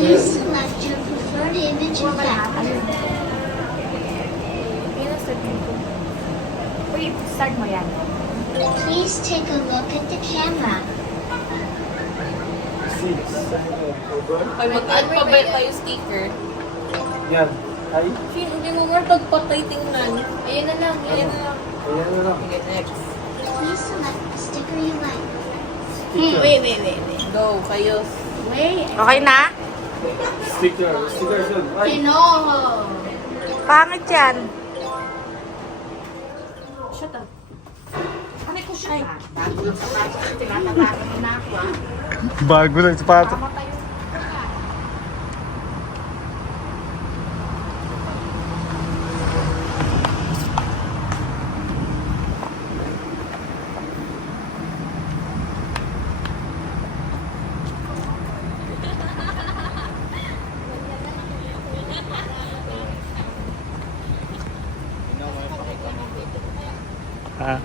Please select your preferred image effect. Uy, start mo yan. Please take a look at the camera. Ay, mag-add pa ba tayo sticker? Yan. Ay. Hindi mo more pagpatay tingnan. Ayan na lang, ayan na lang. Ayan na lang. Okay, next. Please select the sticker you like. Wait. Go, kayo. Okay na? Sticker. Sticker yun. Ay. Pinoho! Pangit yan. Shut up. Kami ko siya. Bago lang sa sapatos. Tinatatakan mo na ako ah. Bago lang sapato. Tama tayo. Ha?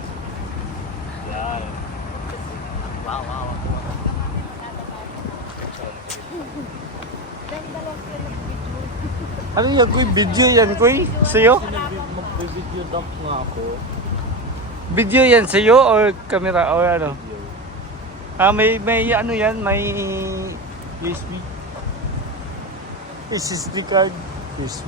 Ano yan, Kuy? Video yan, Kuy? Sa'yo? Mag-video dump nga ako. Video yan sa'yo or camera or ano? May ano yan, may USB. SSD card. USB.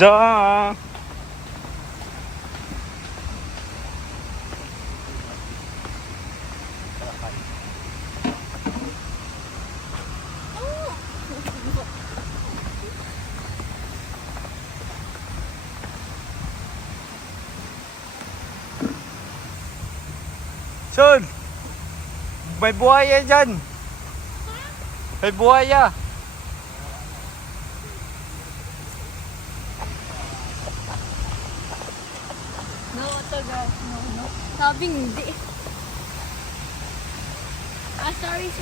Ja. Son, may buhaya dyan. May buhaya. No autograph, no. Sabi hindi. Sorry.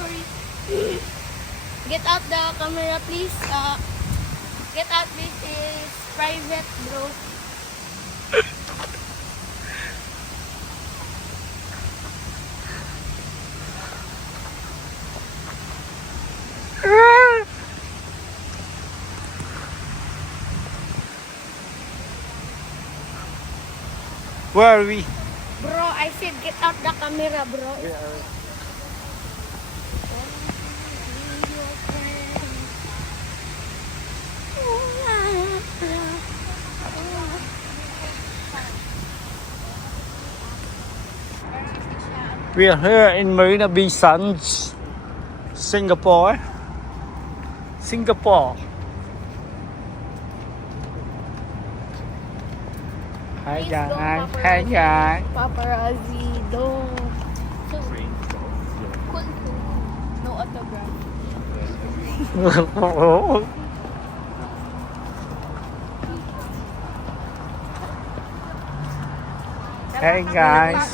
Get out the camera, please. Get out, this is private, bro. Where are we? Bro, I said get out the camera, bro. We are here in Marina Bay Sands, Singapore. Hi guys. Hi guys. Paparazzi, don't. So, cool. No autograph. Hey guys.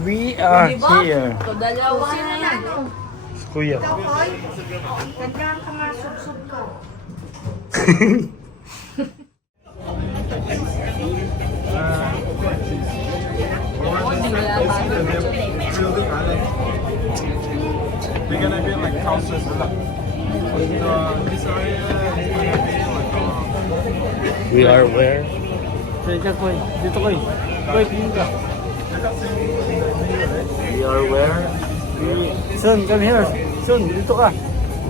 We are here. Dalawa na yan. Kuya. Ganyan ka nga sub-sub ko. They're gonna be like couches. This area is gonna be like We are where? Teka, Koy. Dito, Koy. Koy, tingin ka. We are where? Son, come here. Son, dito ka.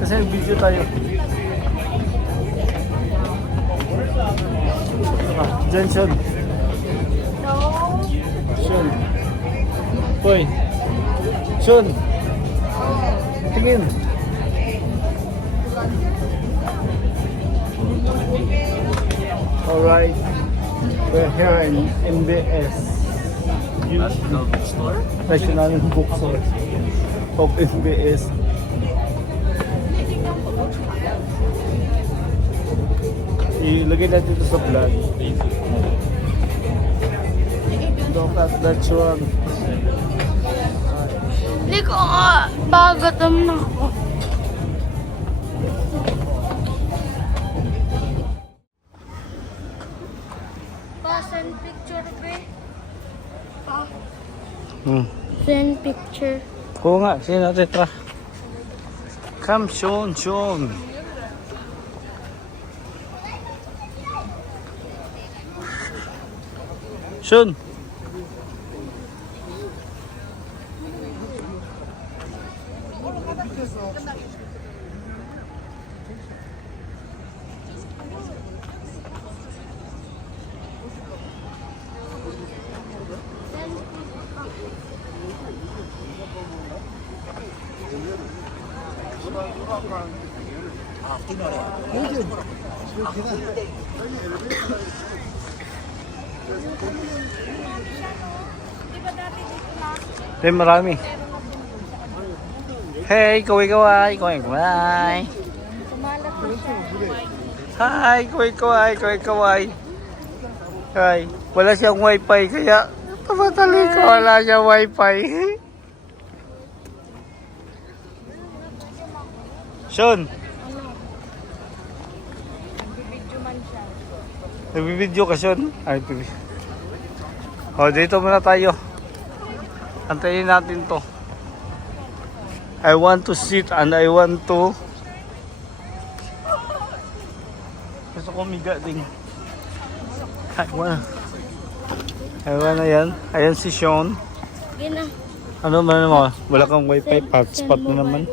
Kasi video tayo. Dito ka. Diyan, Son. Sean. Hoy. Sean. Tingin. Alright. We're here in MBS. National Bookstore. National Bookstore of MBS. Ilagay natin ito sa vlog. Look at that one. Hindi ko nga. Bagatam na ako. Send picture, be. Send picture. Oo nga, sige natin tara. Come, Sean, Sean. Sean. Then marami. Hey, kaway-kaway, kaway-kaway. Kumalat na siya. Hi, kaway-kaway, kaway-kaway. Hi, wala siyang wifi kaya tumatali ko, wala siyang wifi. Sean, Video man siya. nagbibideo ka, Sean? Ay, o, dito muna tayo. Antayin natin to. I want to sit and I want to... Gusto ko miga din. I wanna yan. Ayan si Sean. Sige na. Ano man mo? Wala kang wifi, hotspot na naman.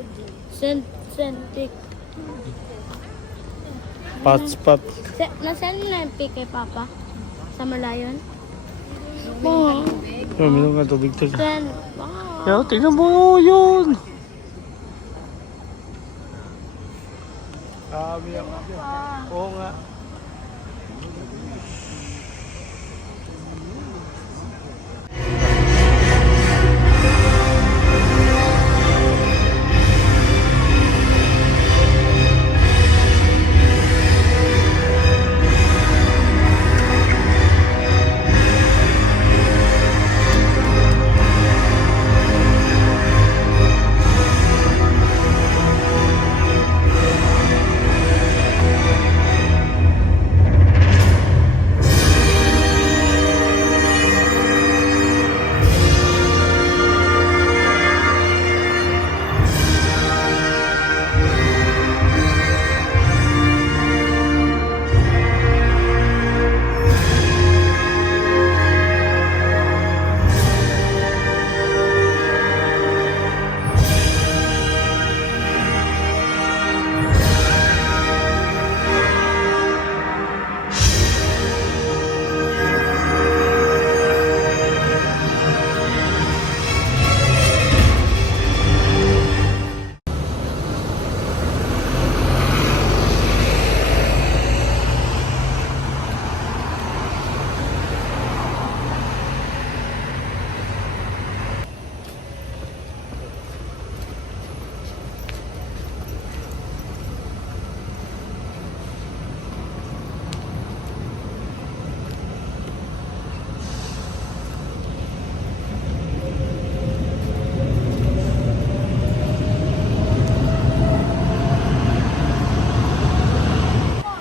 Send pic. Hotspot. Nasaan na yung pic kay Papa? Sa Malayon? Oo. Minum nga tubig to. Send. Wow. Yo, tingnan mo yun. Oo nga.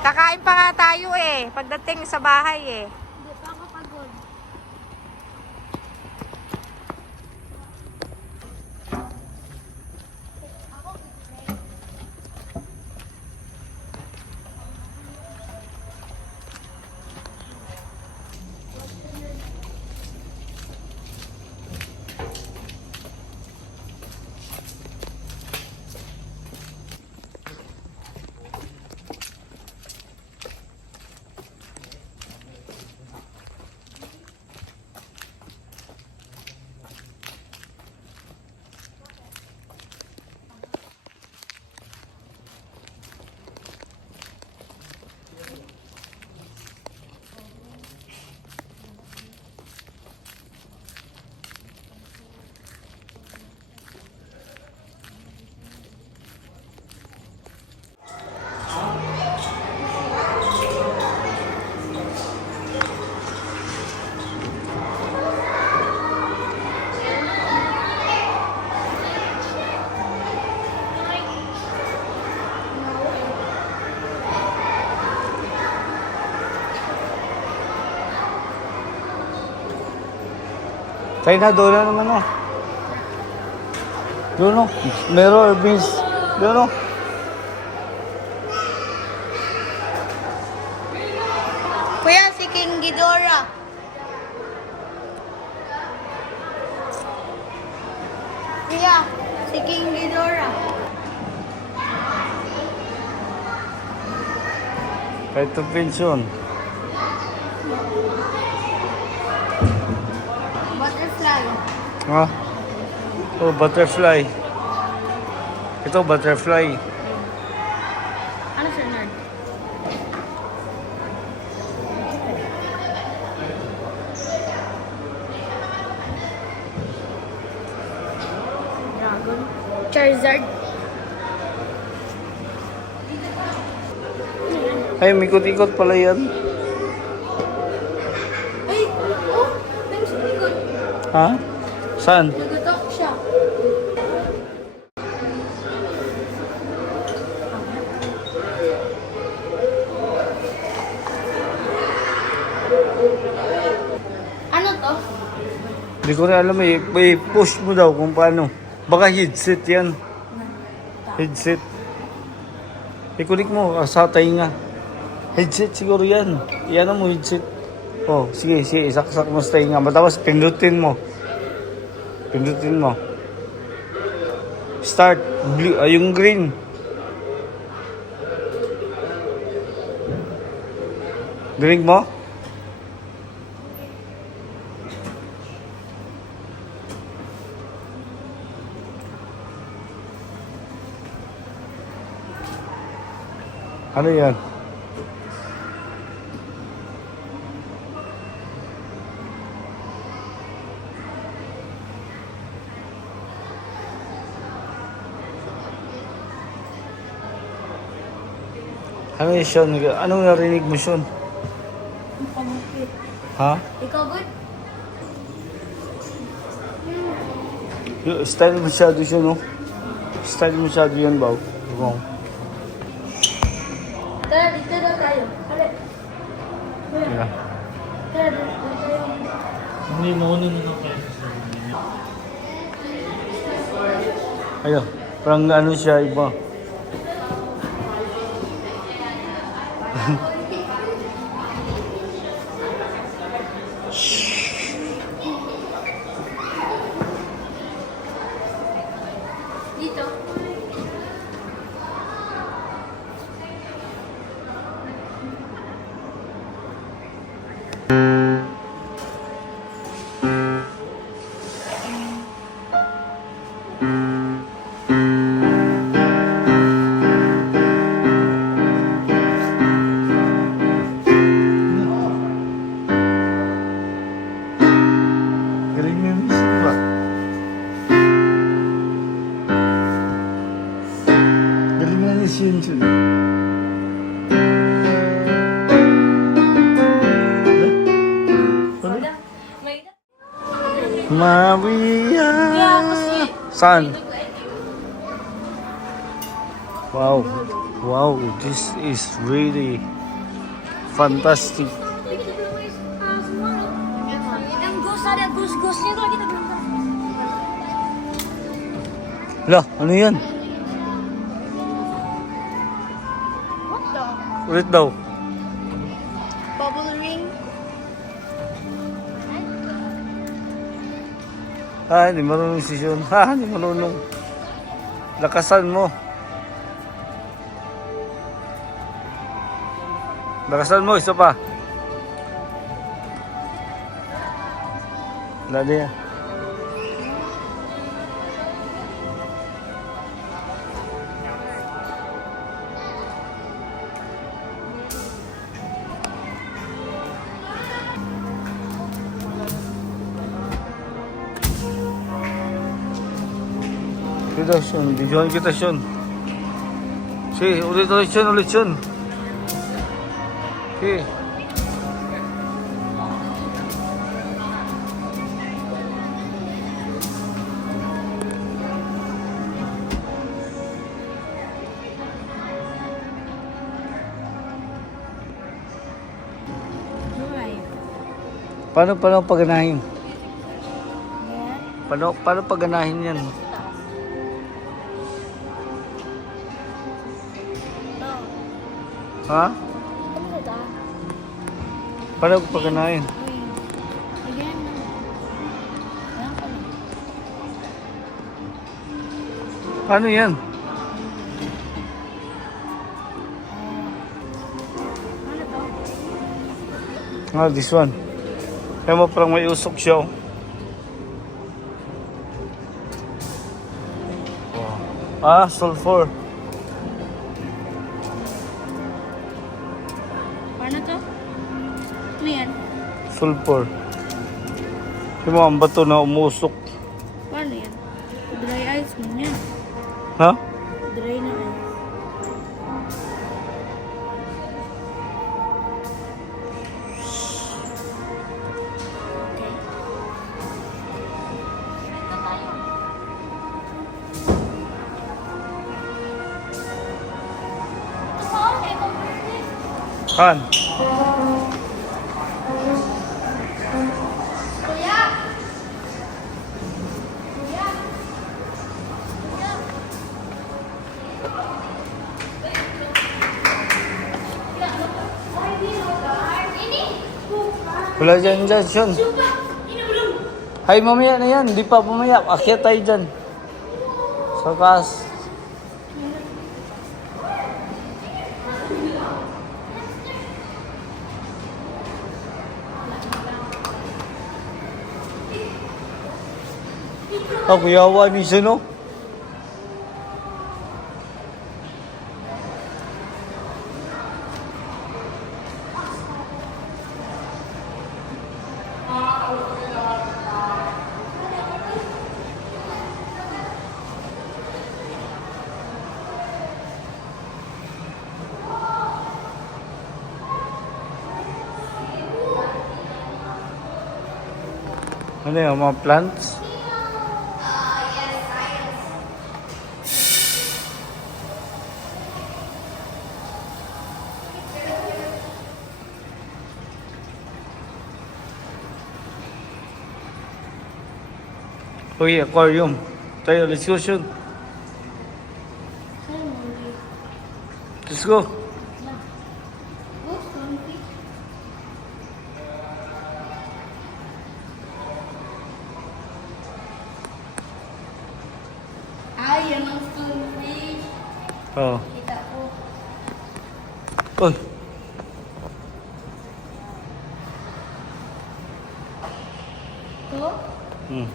Kakain pa nga tayo eh. Pagdating sa bahay eh. Hindi pa ako pagod. Tayo na, doon na naman oh. Doon oh. Mirror, beans. Doon oh. Kuya, si King Ghidorah. Kuya, si King Ghidorah. Kahit ito pensyon. Butterfly. Ha? Oh, butterfly. Ito, butterfly. Ano, Sir Nerd? Dragon. Charizard. Ay, may ikot-ikot pala yan. Ay! Oh! Nagsilikod. Ha? Saan? Nagatok siya. Ano to? Hindi ko na alam eh. May push mo daw kung paano. Baka headset yan. Headset. Ikulik mo, sa tainga. Headset siguro yan. Iyan mo headset. Oh, sige, sige. Isaksak mo sa tainga. Matapos pindutin mo. Pindutin mo. Start. Blue, yung green. Drink mo? Ano yan? Ano yun, Sean? Anong narinig mo, Sean? Pamukit. Ha? Ikaw good? Style masyado siya, no? Style masyado yan, Baw. Wrong. Tara, dito na tayo. Hali. Yeah. Tara, dito tayo. Hindi, mauna na lang kayo. Ayun, parang ano siya, iba. Dito. Galing mo yung isip, galing mo yung isip. Maria. Saan? Wow. Wow, this is really fantastic. Ang goose, ada goose-goose nito lagi nagpunta. Lah, ano yan? What the? Ulit daw. Bubble ring. Ah, hindi marunong si Sean. Ha, hindi marunong. Lakasan mo. Lakasan mo, isa pa. Dali yan. Kita Sean, videoan kita Sean. Sige, ulit Sean, ulit Sean. Sige. Paano paganahin? Paano paganahin yan? Ito. Ha? Ano ba ito? Paano paganahin? Uy. Again. Ayan ko lang. Paano yan? Ano to? This one. Kaya mo parang may usok siya. Oh. Sulfur. Ano to? Ano yan? Sulfur. Kaya mo ang bato na umusok. Paano yan? Dry ice mo yan. Ha? Dry na ice. Okay. Ito tayo. Ito pa, okay. Converse. Han. Kuya! Kuya! Kuya! Wala dyan, Sean. Hay, mamaya na yan. Hindi pa mamaya. Akyat tayo dyan. Sa taas. Kuyawa minsan, no? Ano yung mga plants? Uy, aquarium. Tayo, let's go, Sean. Let's go. Ay, yan ang stonefish. Oh. Kita ko. Uy. Ito? Hmm.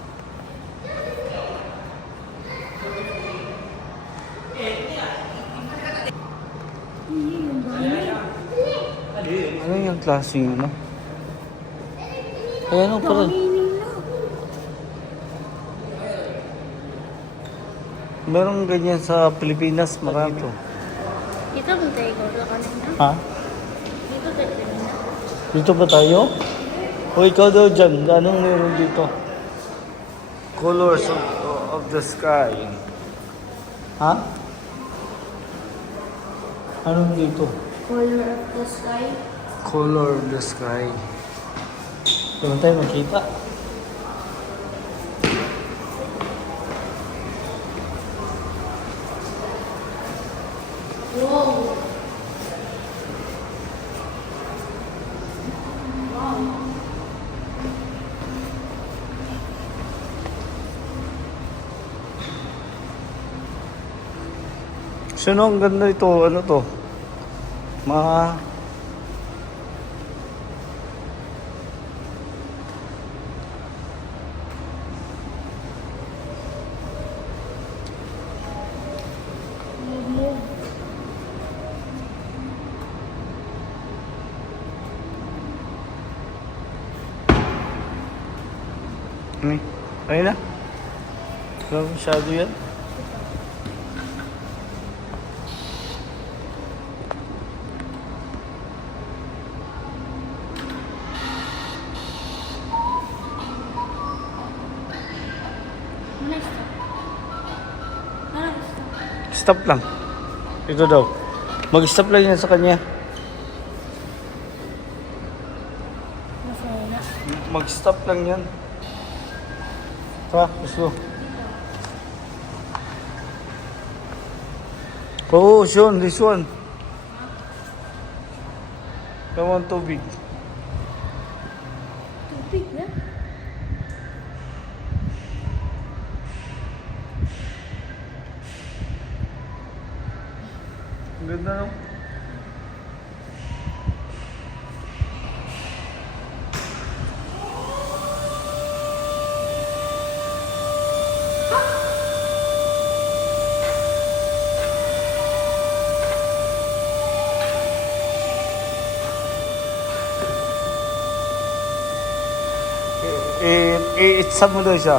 Ano yung klaseng ano? Kaya ano pala? Meron ganyan sa Pilipinas, marami to. Dito mo tayo ko kanina. Ha? Dito tayo kanina. Dito ba tayo? O ikaw daw dyan, anong meron dito? Colors of the sky. Ha? Anong dito? Color of the sky. Color of the sky. Doon tayo makita. Wow. Sino ang ganda ito? Ano to? Mga... Ano? Ayun na. Wala masyado yan. Next. Stop lang. Ito daw. Mag-stop lang yan sa kanya. Masaya na. Mag-stop lang yan. Tara, let's go. Oo, Sean, this one. I want tubig. Tubig na. Ang ganda, no? I-itsa mo daw siya.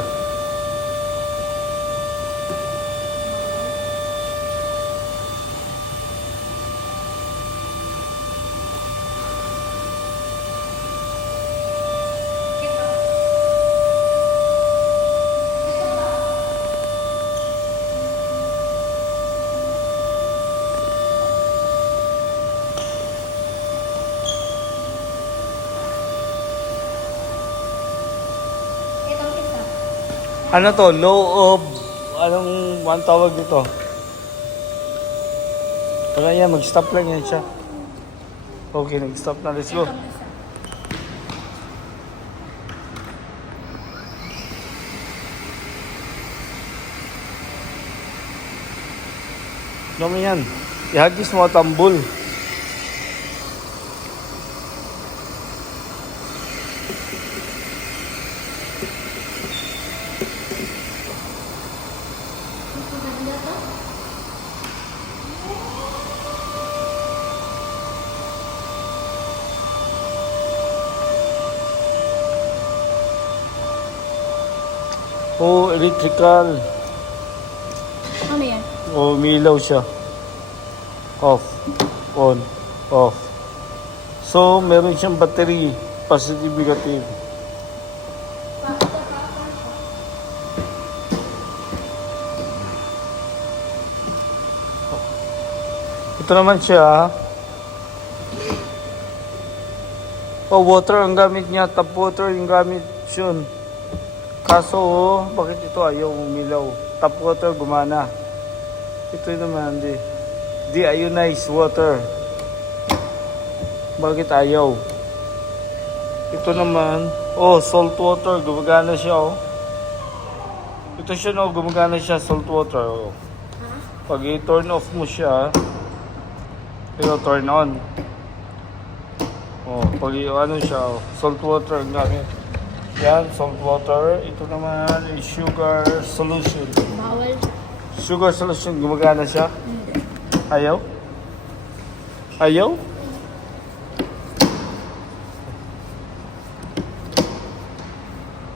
Itong isa. Ano to? Low of... Anong tawag dito? Kaya yan, mag-stop lang yan siya. Okay, nag-stop na. Let's go. Itong isa. Dami yan. Ihagis mo tambol. Oh, electrical. Ano yan? Oh, umilaw siya. Off. On. Off. So, meron siyang battery. Positive, negative. Ito naman siya. Oh, water ang gamit niya. Tap water yung gamit yun. Kaso, bakit ito ayaw umilaw? Tap water gumana. Ito naman, deionized water. Bakit ayaw? Ito naman, oh, salt water. Gumagana siya, oh. Ito siya, no, gumagana siya, salt water, oh. Pag i-turn off mo siya, ito turn on. Oh, pag ano siya, oh, salt water ang gamit. Yan, salt water. Ito naman is sugar solution. Bawal. Sugar solution, gumagana siya? Ayaw? Ayaw?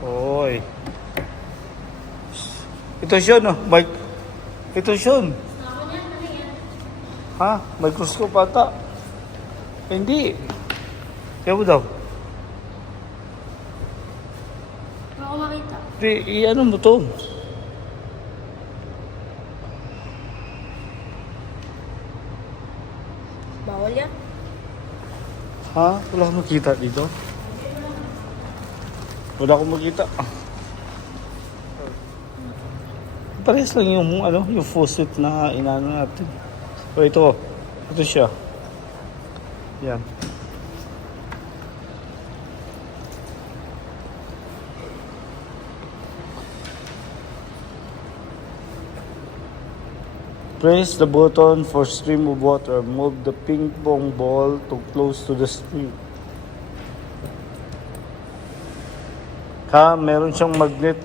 Oy. Ito siya, no? Ito siya. Ha? Microscope ata? Hindi. Kaya mo daw? Ako makita. Ano mo to? Bawal yan. Ha? Wala akong makita dito. Wala akong makita. Parehas lang yung faucet na inano natin. O ito. Ito siya. Yan. Press the button for stream of water. Move the ping pong ball to close to the stream. Meron siyang magnet.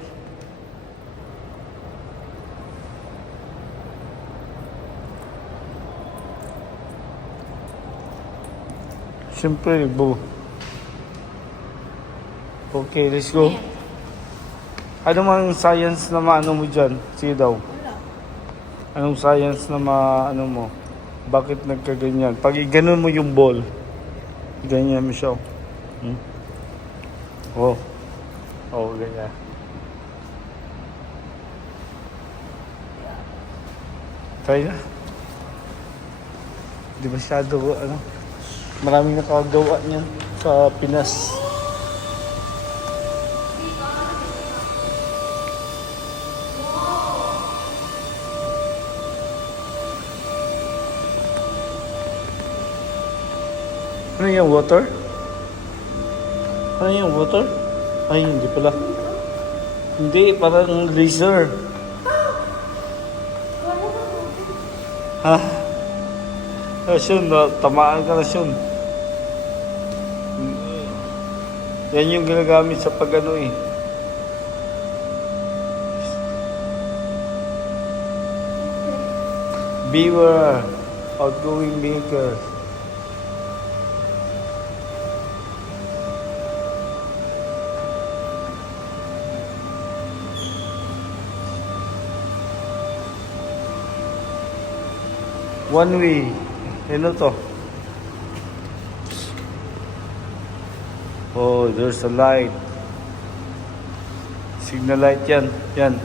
Siyempre, Okay, let's go. Ano mang science na maano mo dyan? Sige daw. Anong science na maano mo? Bakit nagkaganyan? Pag iganon mo yung ball, ganyan mo siya. Oh. Oh, ganyan. Try na. Di masyado, maraming nakagawa niyan sa Pinas. Ano yung water? Ano yung water? Ay, hindi pala. Hindi, parang laser. Ha? Ah, Shun, tamaan ka na, Shun. Yan yung ginagamit sa pag-ano eh. Beware, outgoing vehicles. One way. Ano to? Oh, there's a light. Signal light yan. Yan.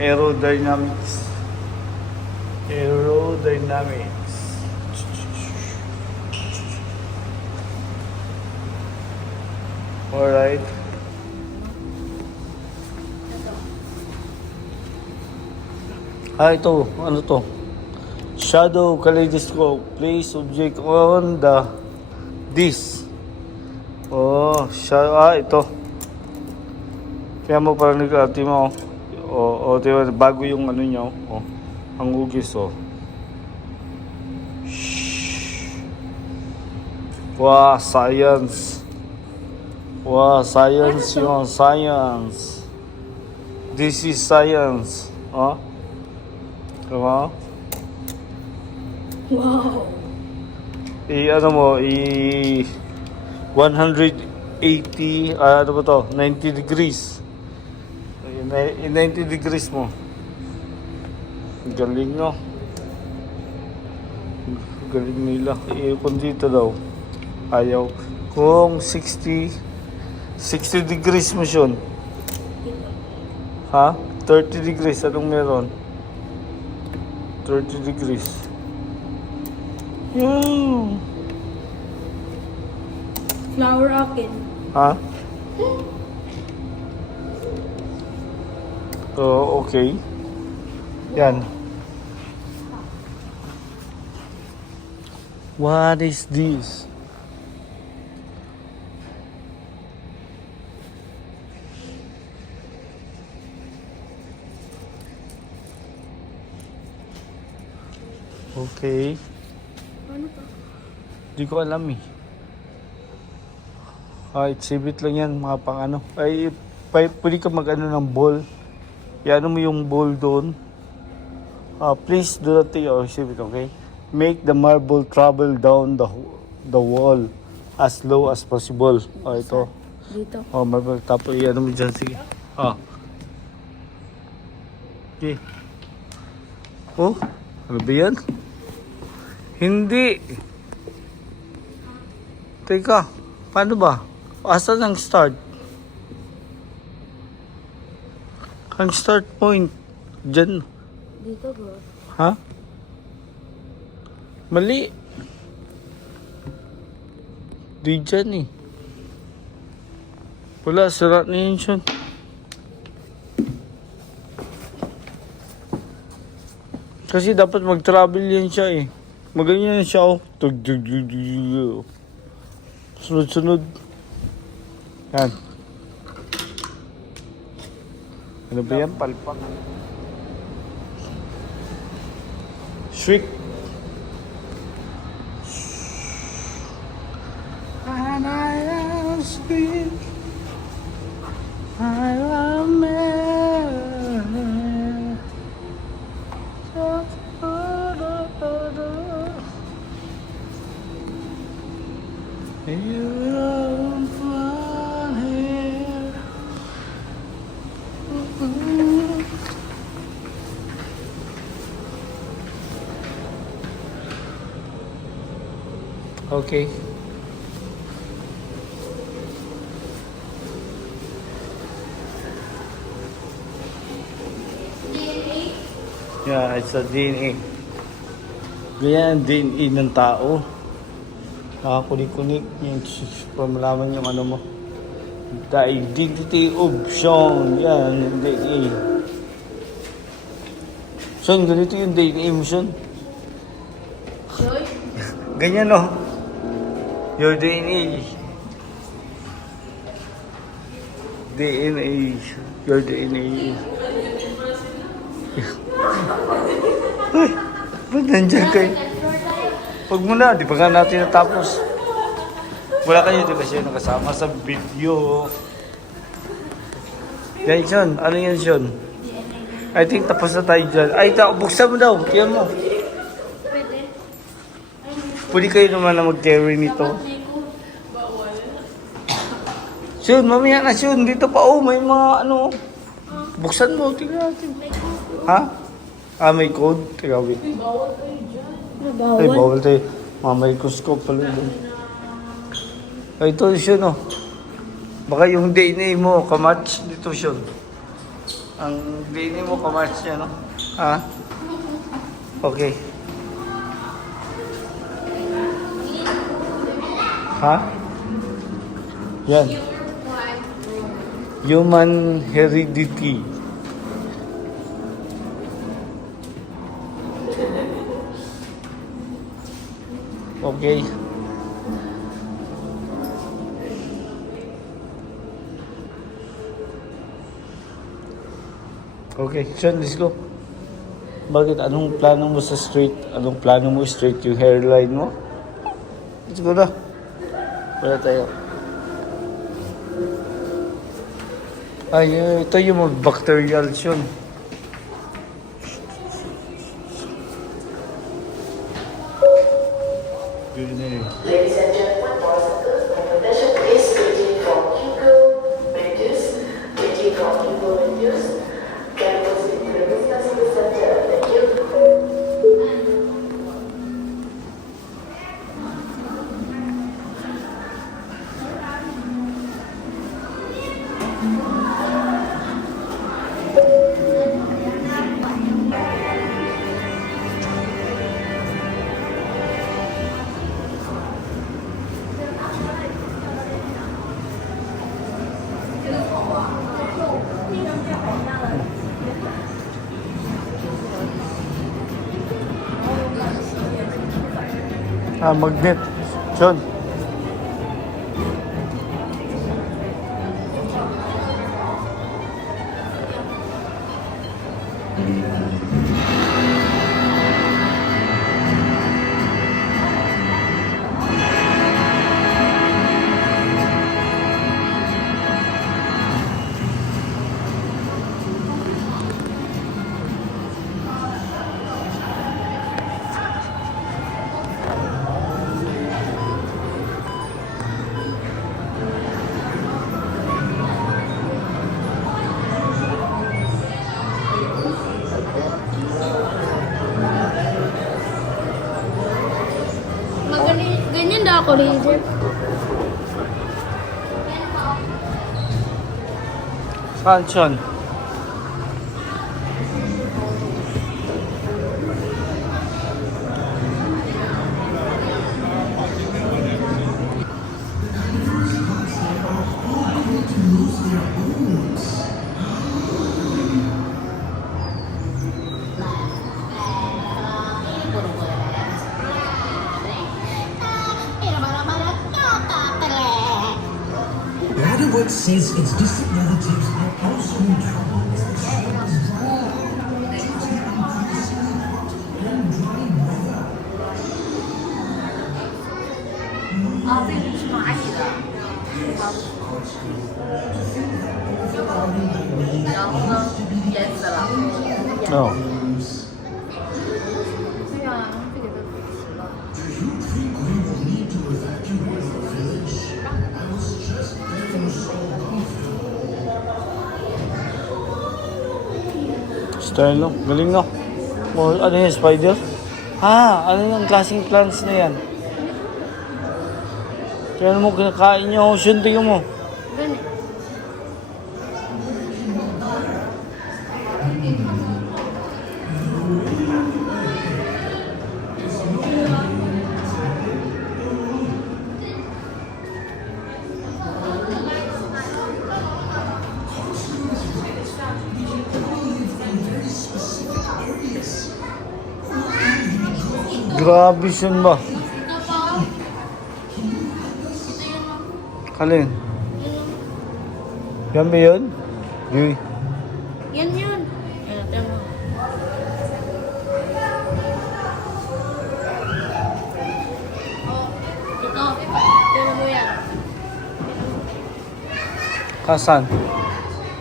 Aerodynamics. Aerodynamics. Alright. Ito. Ano to? Shadow kaleidoscope. Place object on the this. Oh, ito. Kaya mo parang nag-ati mo. Diba, bago yung ano niya. Oh, ang hugis, oh. Shhh. Wow, science. Wow, science yun. Science. This is science. Oh. Diba? Wow. Ano mo, 180, ano ba to? 90 degrees. 90 degrees mo. Galing, no? Galing nila. Kung dito daw, ayaw. Kung 60 degrees mo yun. Ha? 30 degrees, anong meron? 30 degrees. Yung. Flower akin. Ha? Oh, okay. Yan. What is this? Okay. Ano to? Di ko alam eh. Exhibit lang yan, mga pang ano. Pwede ka mag-ano ng ball. Iano mo yung ball doon. Please do not take your exhibit, okay? Make the marble travel down the wall as low as possible. Ito. Dito. Marble. Tapos iano mo dyan, sige. Okay. Oh, ano ba yan? Hindi. Teka, paano ba? Asan ang start? Ang start point. Diyan. Dito, bro. Ha? Mali. Di dyan eh. Wala, sira na yun siya. Kasi dapat mag-travel yan siya eh. Maganyan siya oh. Sunod-sunod. Yan. Ano ba yan? Palpak. Shriek. And I am speak. I am man. You don't find here. Okay. Yeah, it's a DNA. Ganyan ang DNA ng tao. Nakakunik-kunik yung pamalaman yung ano mo. The identity of Sean. Yan, yung DNA. Sean, ganito yung DNA mo, Sean. Ganyan oh. Your DNA. DNA. Your DNA. Ay, ba't nandiyan kayo? Huwag mo na, di pa nga natin natapos. Wala kayo, di ba siya nakasama sa video? Yan, Sean. Ano yan, Sean? I think tapos na tayo dyan. Ay, buksan mo daw. Tiyan mo. Pwede. Pwede kayo naman na mag-carry nito. Sean, mamaya na, Sean. Dito pa, oh, may mga ano. Buksan mo, tingnan natin. Ha? Ah, may code? Teka, wait. Ay, bawal tayo. Microscope pala doon. Ay, ito, Sean, oh. Baka yung DNA mo, kamatch dito, Sean. Ang DNA mo, kamatch niya, no? Ha? Okay. Ha? Yan. Human heredity. Okay. Okay, Sean, let's go. Bakit? Anong plano mo sa straight? Anong plano mo straight yung hairline mo? Let's go na. Wala tayo. Ay, ito yung mga bacterial, Sean. Good name. Ladies and gentlemen, boys and girls, my invitation is waiting from Hugo Mendes. Waiting from Hugo Mendes. Can you proceed to the business in the center? Thank you. Ah, magnet. Sean. Ganyan daw ako, Ranger. Saan, Sean? Ladderwork says its distant relatives are household troubles. Oh. Style, no? Galing, no? Oh, ano yan, spider? Ha? Ano yung klaseng plants na yan? Kaya mo kinakain nyo, Sean, tingnan mo. Ganyan. Grabe, Sean ba? Kalin? Yan ba yun? Yun. Yan yun. Ayan, tama. Oh, ito. Tama mo yan. Kasan?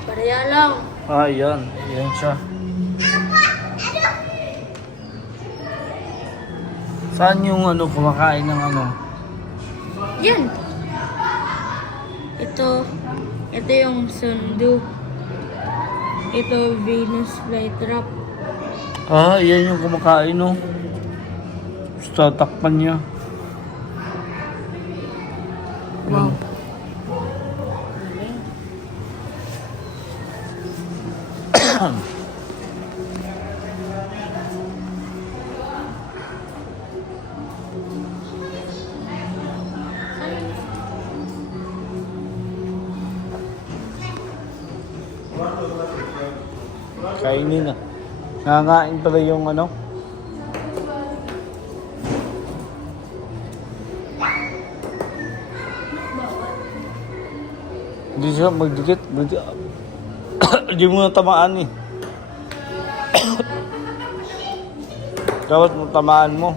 Pareha lang. Ah, yan. Yan siya. Saan yung kumakain ng Yan. Ito yung sundo. Ito Venus flytrap. Ah, yan yung kumakain, no? Basta takpan niya. Wow. Kainin na. Nangangain pala yung Hindi siya magdikit. Hindi mo na tamaan eh. Dapat mo tamaan mo.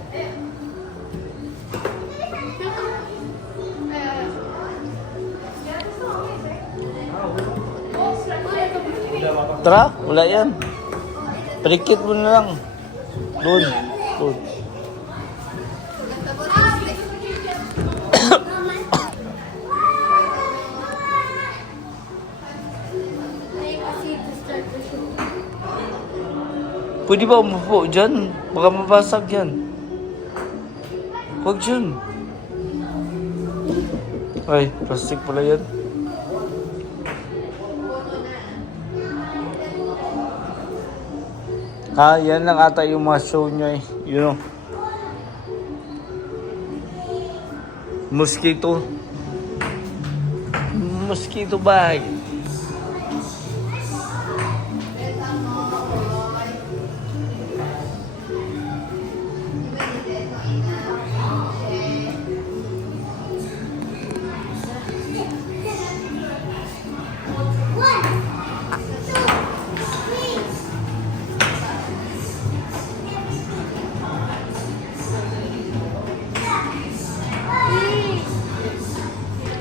Tara, wala yan. Perikit mo na lang. Doon. Doon. Pwede ba umupo dyan? Baka mabasag yan. Huwag dyan. Ay, plastic pala yan. Yan lang ata yung mga show niya eh. You know. Mosquito. Mosquito bag.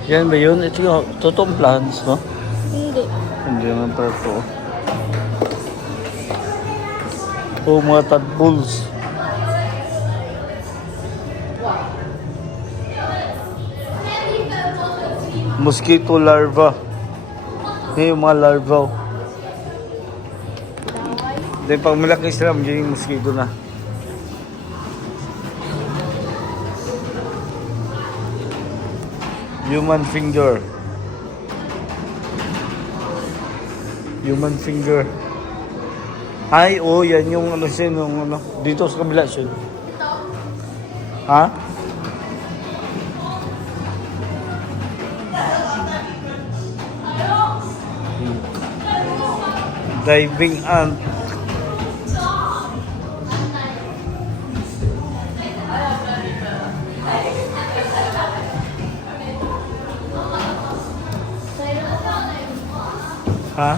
Yan ba yun? Ito yung totoong plants, no? Hindi. Hindi naman pala ito. Oh, mga tadpoles. Mosquito larva. Yan yung mga larva. Then pag malaki sila, magiging mosquito na. Human finger. Human finger. Ay, oh, yan yung siya, yung dito sa kabila siya. Ha? Diving ant. Ha?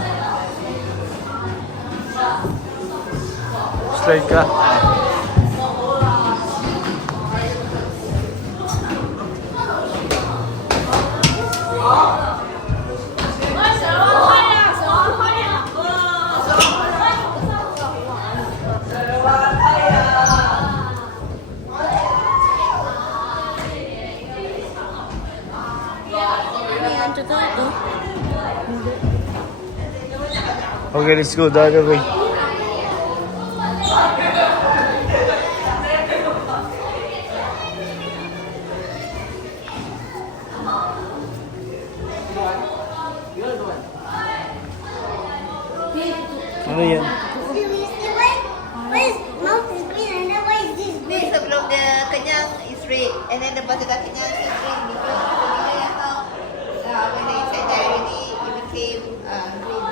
Slide ka? Okay, let's go the other way. Ano yan? Sebelum dia kenyang is red, and then lepas dia dah kenyang is green because bila dia tahu when they inside there already it became green.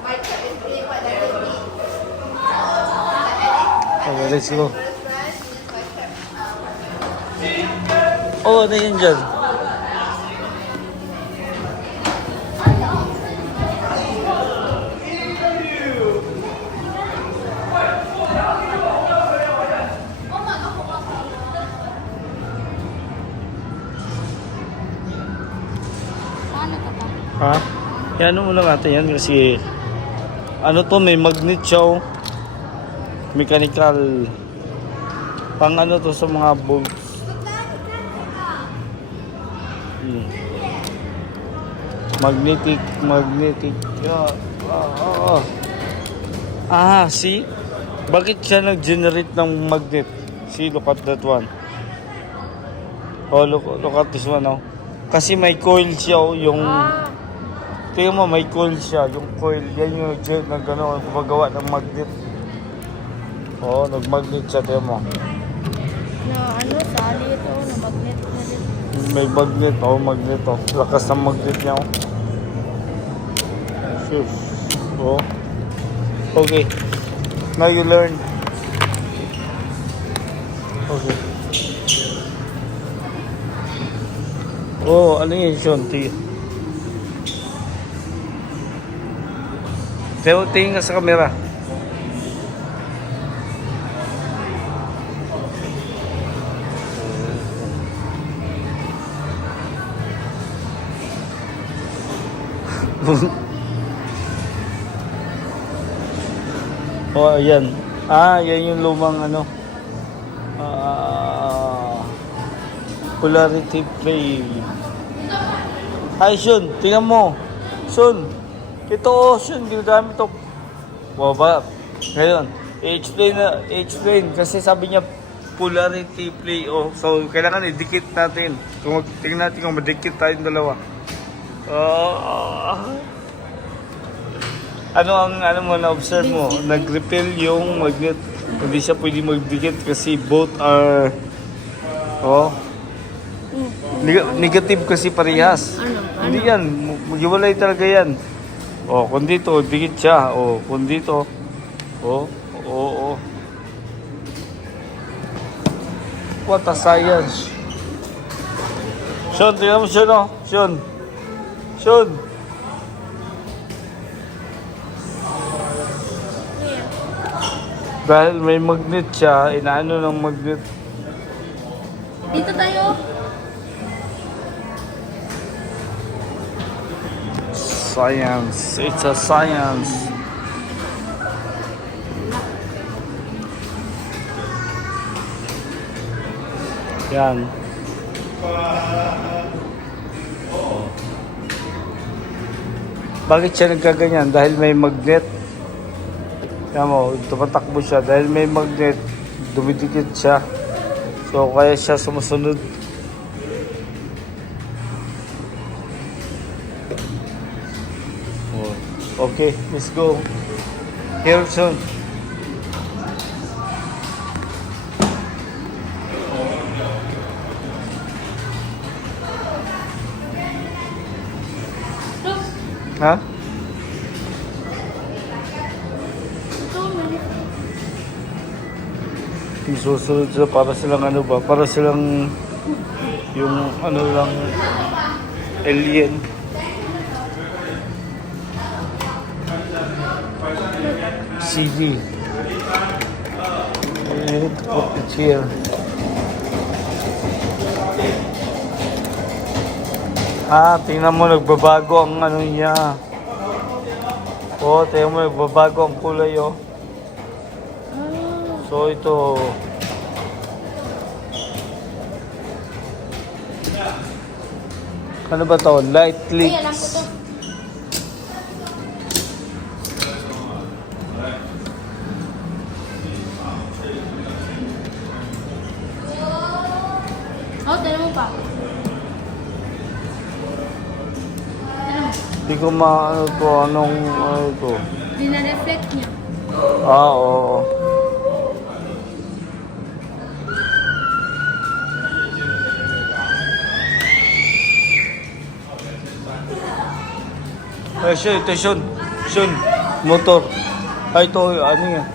My cup is green but there is green. Okay, let's go. First run, this is my cup. Oh, ano yun dyan? Ano ka pa? Ha? Yan, ano muna natin yan kasi ano to, may magnet siya oh. Mechanical. Pang ano to sa mga bolts. Magnetic. Yeah. See? Bakit siya nag-generate ng magnet? See, look at that one. Oh, look at this one, oh. Kasi may coil siya, oh, yung... Tingnan mo, may coil siya. Yung coil, yan yung gumagawa ng magnet. Oh, nag-magnet siya, tingnan mo. Na ano, sali ito, na magnet na din. May magnet, oh, magnet, oh. Lakas ng magnet niya, oh. Sure. Oh. Okay. Now you learn. Okay. Oh, ano yun, Shonti? Tingin ka sa camera. Oh, ayan. Yan yung lumang ano. Polarity play. Hi, Shun. Tingnan mo. Shun. Ito, Shun. Ginagamit ito. Wow, ba? Ngayon, explain. Kasi sabi niya, polarity play. Oh, so, kailangan i-dikit natin. Tingnan natin kung madikit tayong dalawa. Ano mo na-observe mo? Nag-repel yung magnet. Hindi siya pwede magdikit kasi both are negative kasi parehas. Hindi yan. Maghiwalay talaga yan. Kung dito, dikit siya. Kung dito. What a science. Sean, tingnan mo siya, no? Sean. Dahil may magnet siya, inaano ng magnet. Dito tayo. Science. It's a science. Yan. Bakit siya nagkaganyan? Dahil may magnet. Yan mo, tumatakbo siya. Dahil may magnet, dumidikit siya. So, kaya siya sumusunod. Okay, let's go. Here soon. Ha? Susunod sila para silang ano ba? Para silang yung ano lang alien. CD. And put it here. Tingnan mo, nagbabago ang ano niya. Tingnan mo, nagbabago ang kulay, oh. So, ito. Ano ba to? Light leaks. Ay, alam ko to. Tignan mo pa. Hindi ko maano to. Anong ano to? Dina-reflect niya. Oo. Ito, Sean. Motor. Ito, ano yan?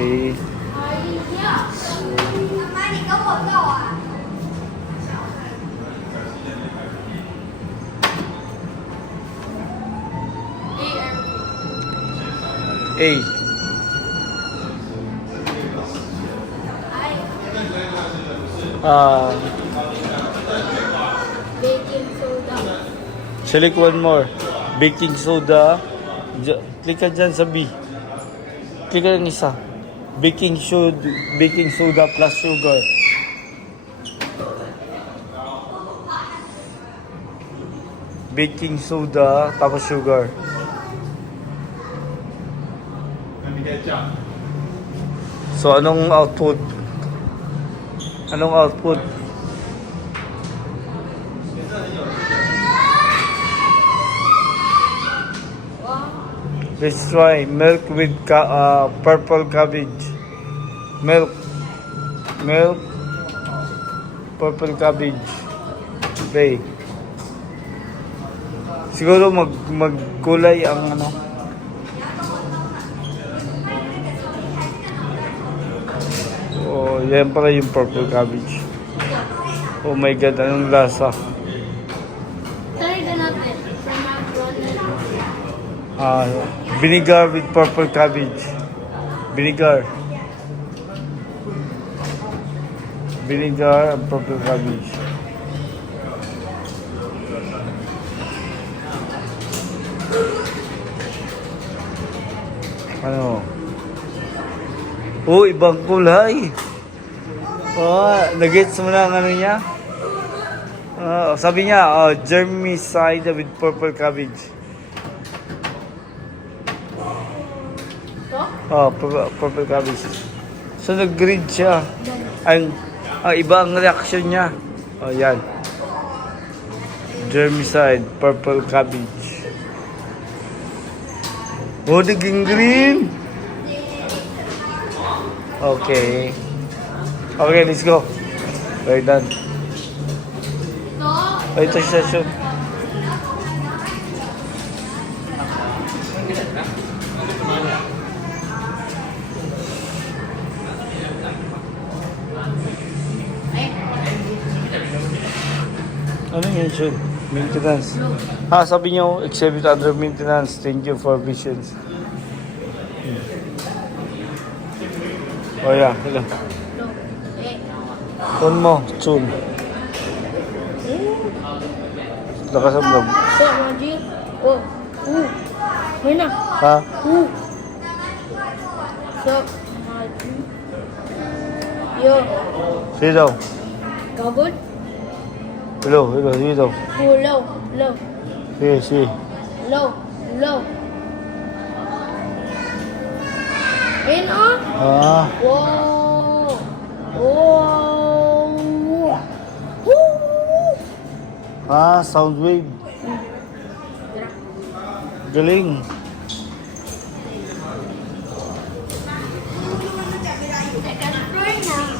Okay. A. Ah, Baking soda. select one more. Baking soda. Click ka dyan sa B. Click ka ng isa. Baking soda plus sugar. Baking soda tapos sugar. Let me get John. So anong output? Anong output? Let's try milk with purple cabbage. Milk, purple cabbage. Okay. Siguro magkulay ang ano. Oh, yan pala yung purple cabbage. Oh my God, anong lasa? Try the natin. From McDonald's. Vinegar with purple cabbage. Vinegar. Vinegar and purple cabbage. Ano? Oh, ibang kulay. Oh, nag-gets mo na ang ano niya? Sabi niya, germicide with purple cabbage. Purple cabbage. So, nag-green siya. Ang iba ang reaction niya. Oh, yan. Germicide, purple cabbage. Oh, naging green. Okay. Okay, let's go. We're done. Oh, ito yung session. Ano yun, Shun? Maintenance. Sabi niyo, exhibit under maintenance. Thank you for visions. Oh, yeah. Hello. Phone mo, Chun. Lakas ang vlog. So, Magic. Oh. May na. Ha? So, Magic. Yo. Sige daw. Gagod. Hello. Sige daw. Oh, low. Sige. Low. Ayun oh. Wow. Sound wave. Galing.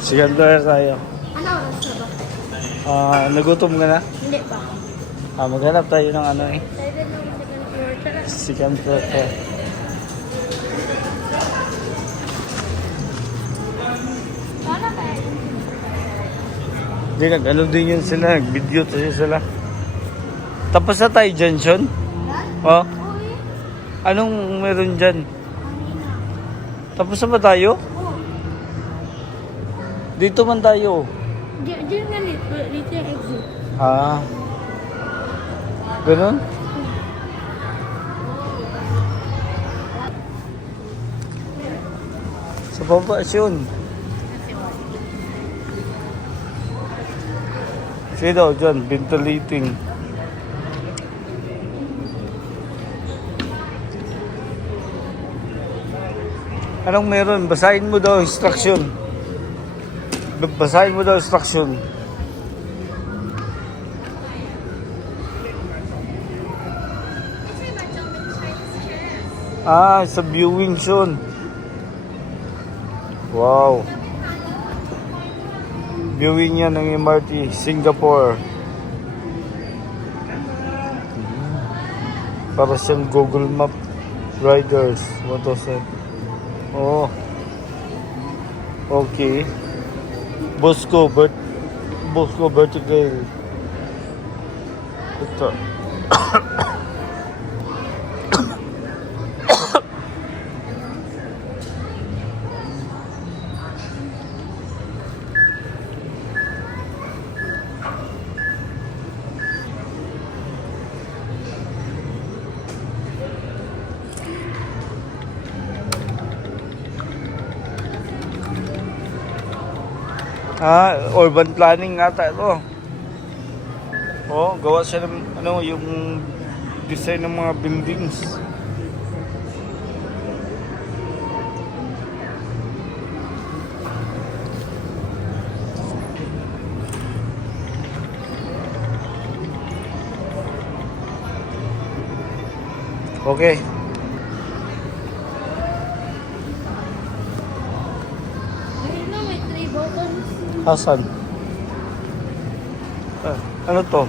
Second floor tayo. Ano oras na ba? Nagutom ka na? Hindi pa. Maghanap tayo ng ano eh. Tayo din ng second floor. Tara. Second floor tayo. Paano tayo? Hindi, nag-ano din yun sila. Nag-video tayo sila. Tapos na tayo dyan, Sean? Oh? Anong meron dyan? Tapos na ba tayo? Dito man tayo. Diyan nga dito yung exit. Ganun? Sa baba, Sean. Sige daw dyan, ventilating. Anong meron? Basahin mo daw instruction. Basahin mo daw instruction. Sa viewing zone. Wow. Viewing yan ng MRT, Singapore. Para siyang Google Map Riders 1000. Oh. Okay. Bosco Vertical. Ito. Urban planning ata ito. Oh, gawa siya ng yung design ng mga buildings. Okay. Ayun na, may 3 buttons. Asan? Ano to?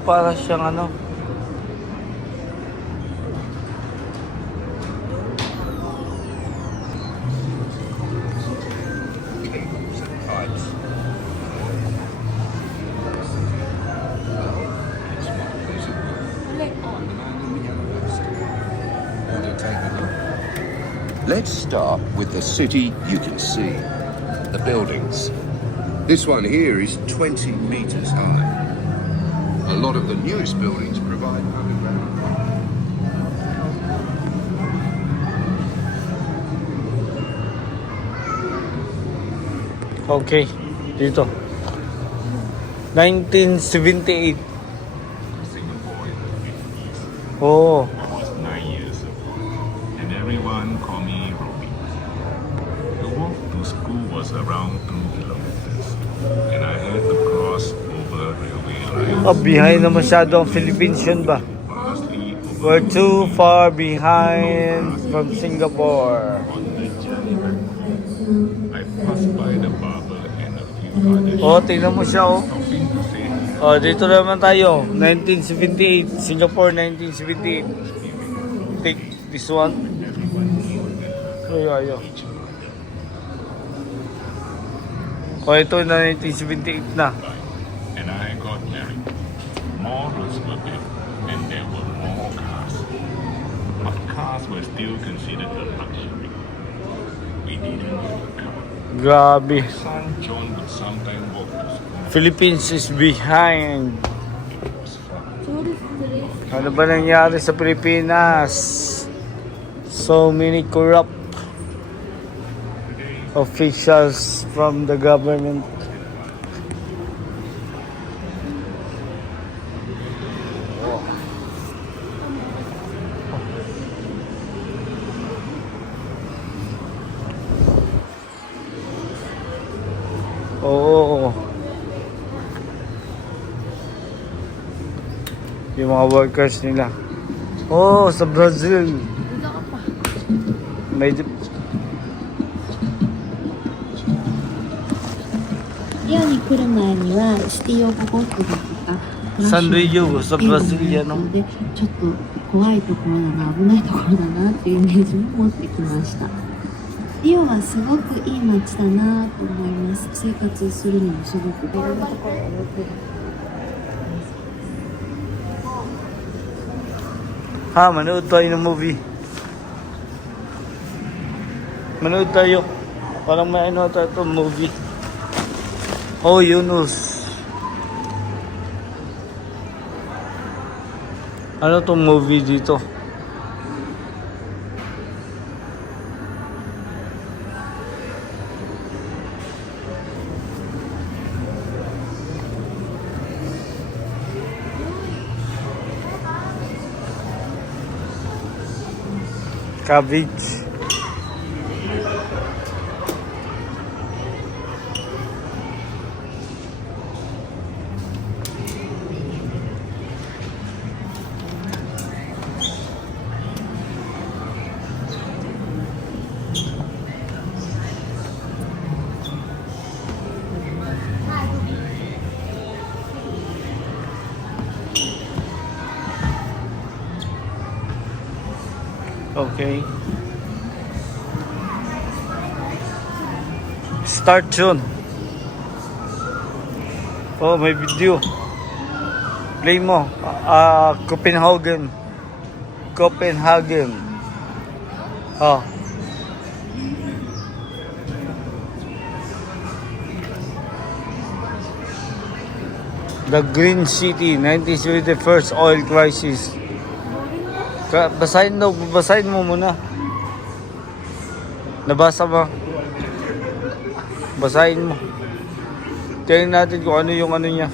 Para siyang ano. Let's start with the city you can see, the buildings. This one here is 20 meters high. A lot of the newest buildings provide underground. Okay, dito. 1978. Singapore in the 50s. Oh, I was 9 years old, and everyone called me Robbie. The walk to school was around 2 kilometers, and I had to cross over railway lines. behind na masyado ang Philippines yun ba? Vastly over We're too far behind from Singapore. on the journey. I passed by the barber and a few other Oh, tingnan mo siya oh. shopping to say Oh, dito naman tayo. 1978. Singapore 1978. Take this one. Ayo. Oh, ito na 1978 na. and I got married. More roads were built, and there were more cars. But cars were still considered a luxury. We didn't have a car. Grabe. Son John would sometimes walk to school. Philippines is behind. It was fun. Ano ba nangyari sa Pilipinas? So many corrupt officials from the government. Oo. Yung mga workers nila. Oh, sa Brazil. Medyo リオに来る前にはシティオブゴッドだとかサンルイヨさブラジリアのでちょっと怖いところだな危ないところだなっていうイメージも持ってきました。リオはすごくいい街だなと思います。生活するにもすごくいろんなところを歩く。 manood tayo ng movie. Manood tayo. Parang may ano tayo itong movie. Oh, Yunus. Ano tong movie dito? Cabbage. Okay. Start soon. Oh, may video. Play mo. Copenhagen. Copenhagen. Oh. The Green City, 1971 oil crisis. Basahin mo muna. Nabasa ba? Basahin mo. Tingnan natin kung ano yung ano niya.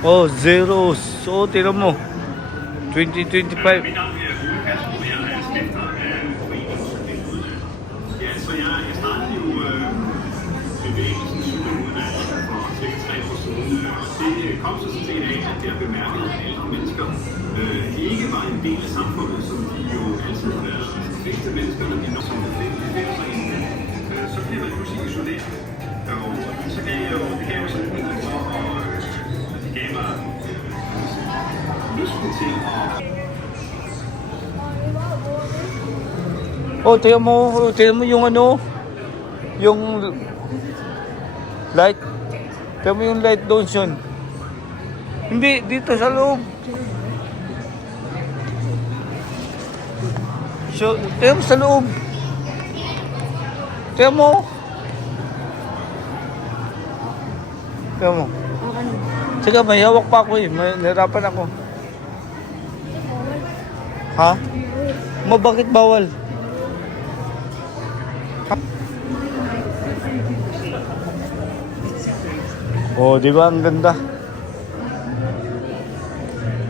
Oh, zeros. So, tira mo. 2025. kom så sådan set af, at det er bemærket, at ældre mennesker ikke var en del af samfundet, som de jo altid har været. De fleste mennesker, når de når som befinder sig inde, så bliver man pludselig isoleret. Og så gav jeg jo, det gav mig sådan en mulighed for, og det gav mig lysten til at... Oh, tingnan mo yung ano, yung light. Tingnan mo yung light doon, Sean. Hindi, dito sa loob. So, tingnan mo sa loob. Tingnan mo. Tingnan mo. Sige, may hawak pa ako eh. Nahirapan ako. Ha? Bakit bawal? Oh, di ba ang ganda?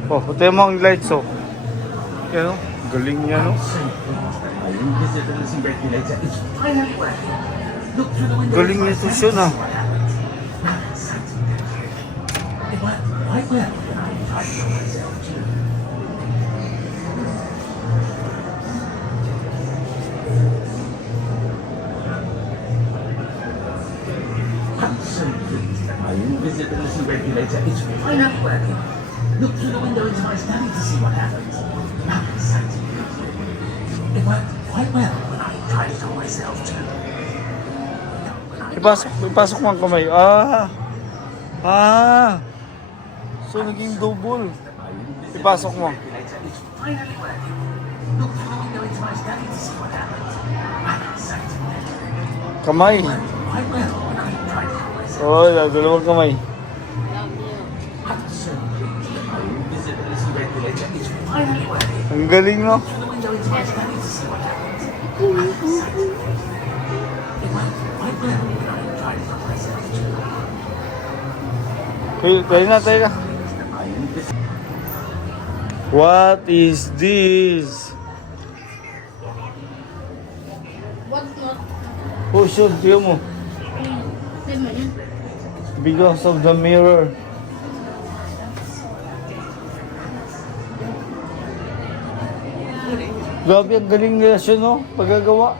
Oh, tingnan mo ang lights oh. Yan oh, galing niya no. Galing niya ito siya na. Invisibility regulator is finally working. Look through the window into my study to see what happens. How exciting. It worked quite well when I tried it on myself too. Ipasok mo ang kamay. So naging double. Ipasok mo. Finally working. Look through the window into my study to see what happens. How exciting. Kamay. Quite well when I tried it on myself. Oh, dalawang kamay. Ang galing no? Tayo na. What is this? What's not? Oh, sure, tiyo mo. Because of the mirror. Grabe, ang galing nila siya, no? Pagagawa.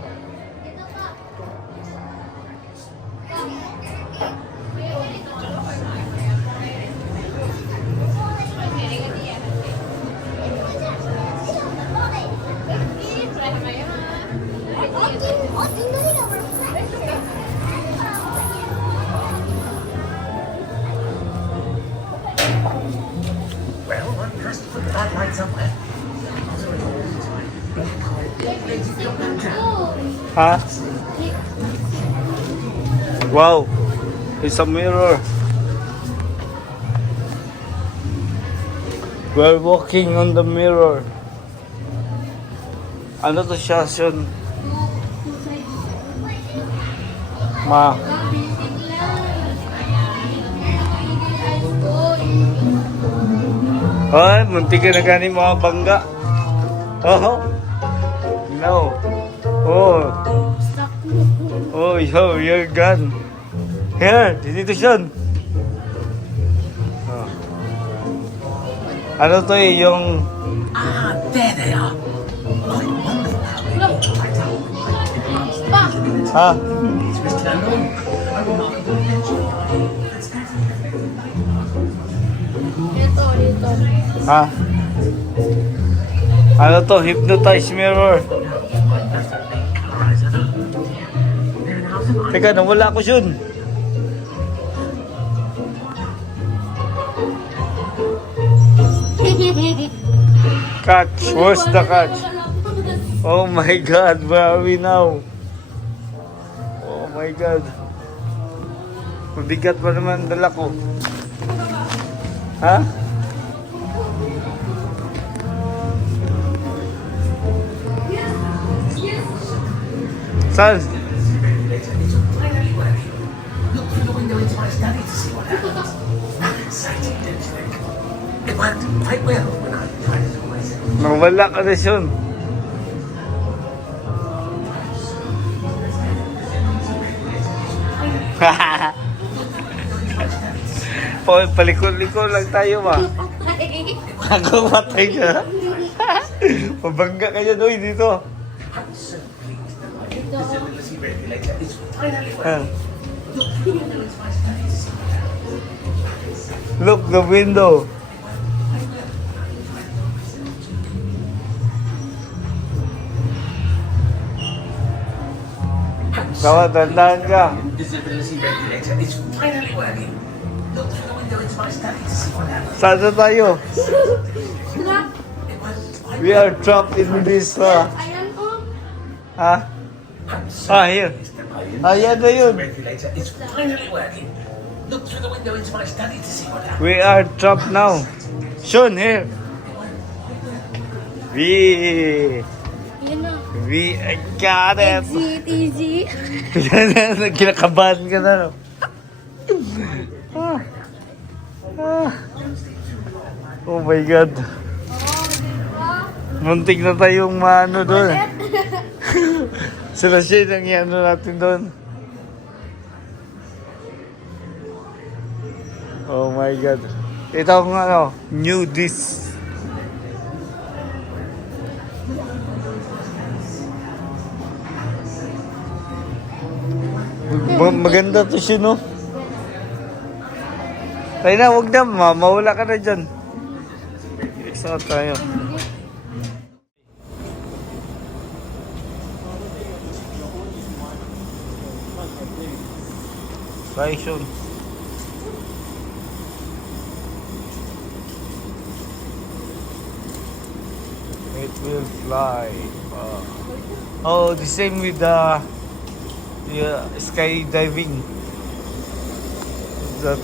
Well, one has to put the back light somewhere. Ha? Wow, it's a mirror. We're walking on the mirror. Ano to siya, Sean? Ma. Ay, muntik ka na gani mga bangga. Oh, no. Oh, you're gone. Here, dito Sean. Ano to eh, yung... Ah, there they are. Quite wonderful how they all light up. Pa! Ha? It's Mr. Long. A remarkable adventure. Let's go. Dito, dito. Ha? Ano to? Hypnotize mirror. Teka, nawala ko yun. Catch. Where's the catch? Oh my God, where are we now? Oh my God. Mabigat pa naman dala ko. Ha? Saan? Look through the window into my study to see what happens. How exciting, don't you think? It worked quite well when I tried it on myself. Nawala ka na yun. Palikot-likot lang tayo ba? Ako matay ka. Pabangga ka dyan, uy, dito. I'm so pleased that my invisibility regulator is finally Ah. working. Look through the window into my study to see what happens. Look, the window. Kawa, tandaan ka. Invisibility regulator is finally working. Look through the window into my study to see what happens. Saan na tayo? It worked quite We are trapped in this, Ayan po. ha? I'm so Here. pleased that my Ayan na yun. regulator is finally working. Look through the window into my study to see what happens. We are trapped now. Sean, here. Ayan na. We got it. Easy. Kinakabahan ka na, no? Ah. Oh my God. Muntik na tayong maano doon. Sila siya ang iano natin doon. Oh my God. Ito ang ano, new dish. Maganda to siya, no? Tayo na, huwag na. Mawala ka na dyan. Isa tayo. Bye, Sean. It will fly. Oh, the same with the skydiving. That.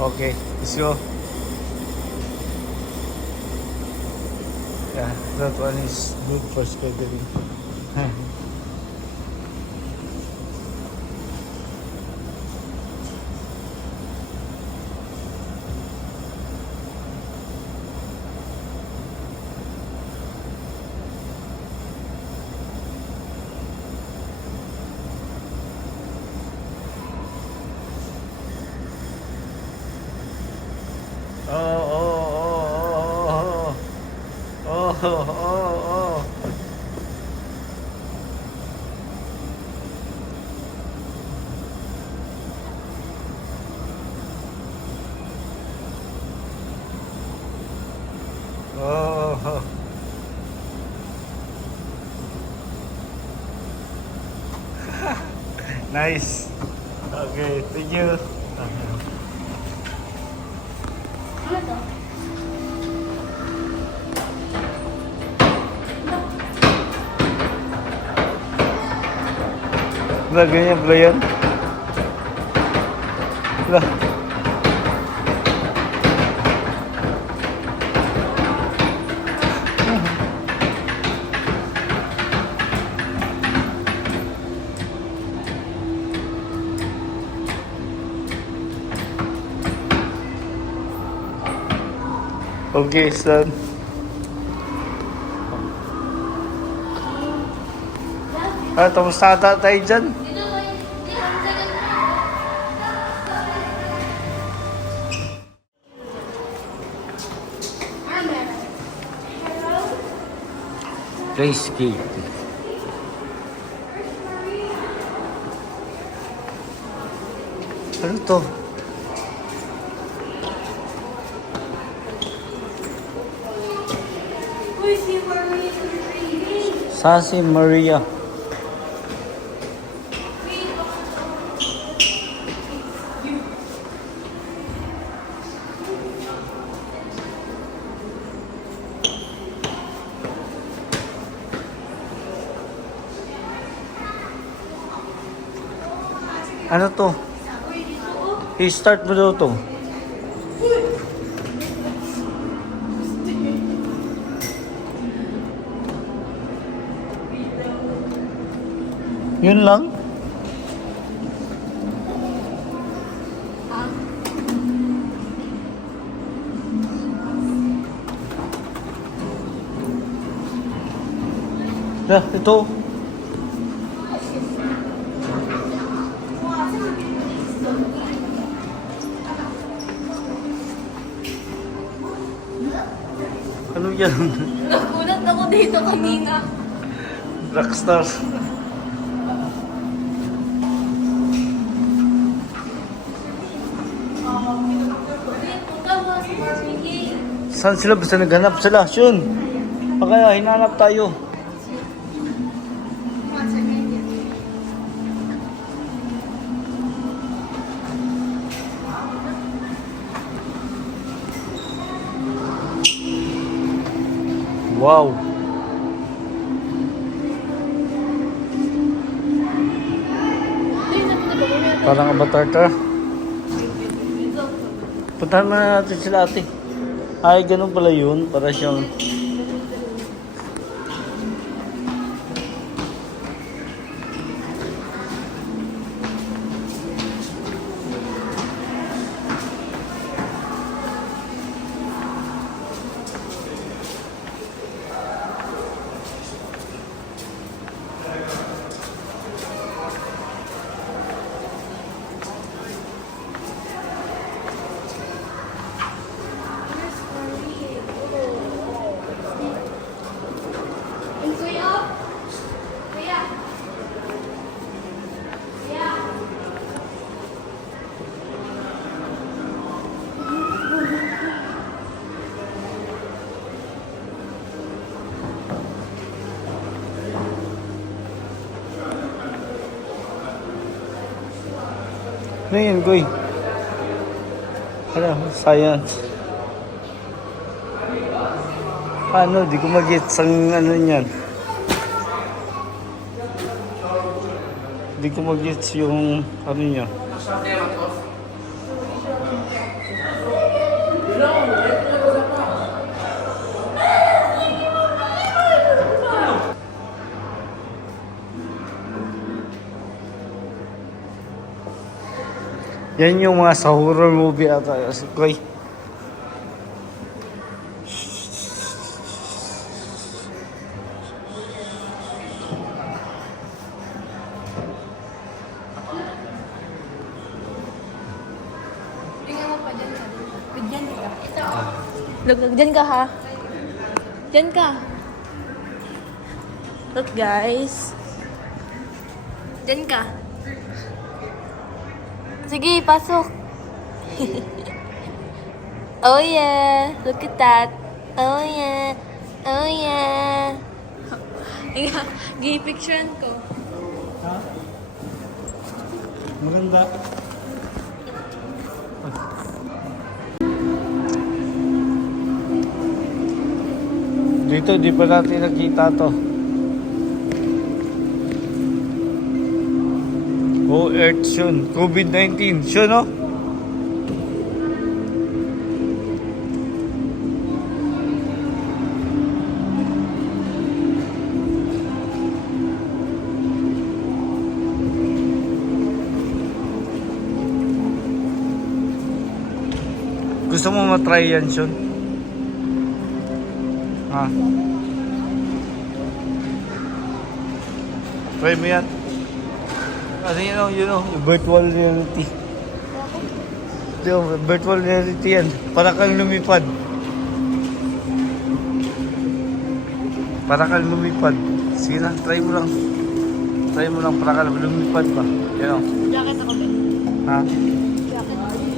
Okay, let's go. Yeah, that one is good for skydiving. Oh. Oh. Nice. Okay, thank you. Ano to? Wala, ganyan pala yan. Wala. Okay, son. Tapos tayo dyan. Dito tayo. Dito, Race gate. Ano to? Sasi Maria. Ano to? I-start mo daw to. Yun lang? Ito. Ano yan? Nagulat ako dito kanina. Rockstar. Saan sila? Basta naghanap sila. Shun! Baka hinanap tayo. Wow! Parang avatar ka. Puntahan na natin sila ate. Ay, ganun pala yun. Para siyang... Ano yun, Goy? Ano? Science. Ano? Di ko mag-gets ang ano niyan. Di ko mag-gets yung ano niya. Yan yung mga sa horror movie ata. Koy. Look, dyan ka ha. Dyan ka. Look guys. Dyan ka. Sige, pasok. Oh yeah. Look at that. Oh yeah. Oh yeah. Gi-picturean ko. Ha? Maganda. Dito, di pa natin nakita to. Oh, Earth Shun. COVID-19. Shun, no? Gusto mo matry yan, Shun? Ha? Try mo yan. Ano yun, virtual reality. Virtual reality yan. Para kang lumipad. Para ka lumipad. Sige na, try mo lang. Try mo lang para ka lumipad pa. Yan o. Jacket ako ba? Ha? Jacket ako.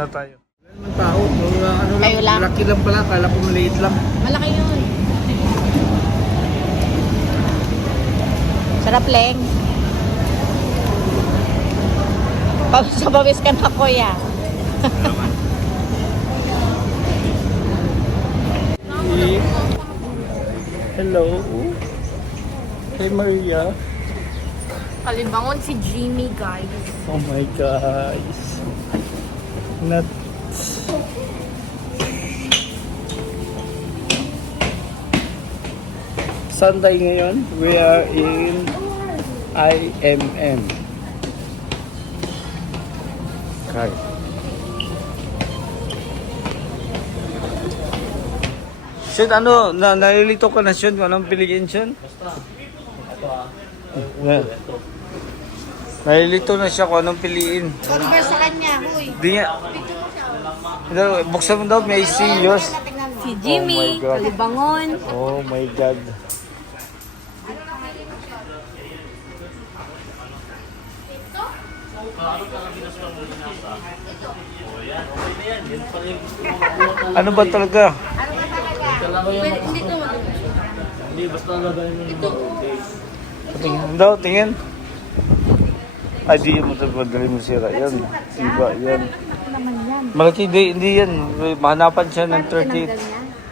na tayo. Ang tao, ano lang, Kayo lang? malaki lang pala, kala ko maliit lang. Malaki yun. Sarap, Leng. Pawis sa pawis ka na, kuya. Hello. Hey Maria. Kalibangon si Jimmy, guys. Oh my guys. Nuts. Sunday ngayon. We are in IMM. Okay. Shit, ano? Nalilito ka na, Shun? Kung anong piliin, Shun? Nalilito na siya kung anong piliin. Converse sa kanya, huy. Di nga. Buksan mo daw, may see yours. Si Jimmy, Oh my God. Kalibangon. Oh my God. Ano ba talaga? Hindi to Ito Tingin daw, tingin. Ay, di mo ito madali mo sira. Yan, iba yan. Malaki, hindi yan. Mahanapan siya ng 38.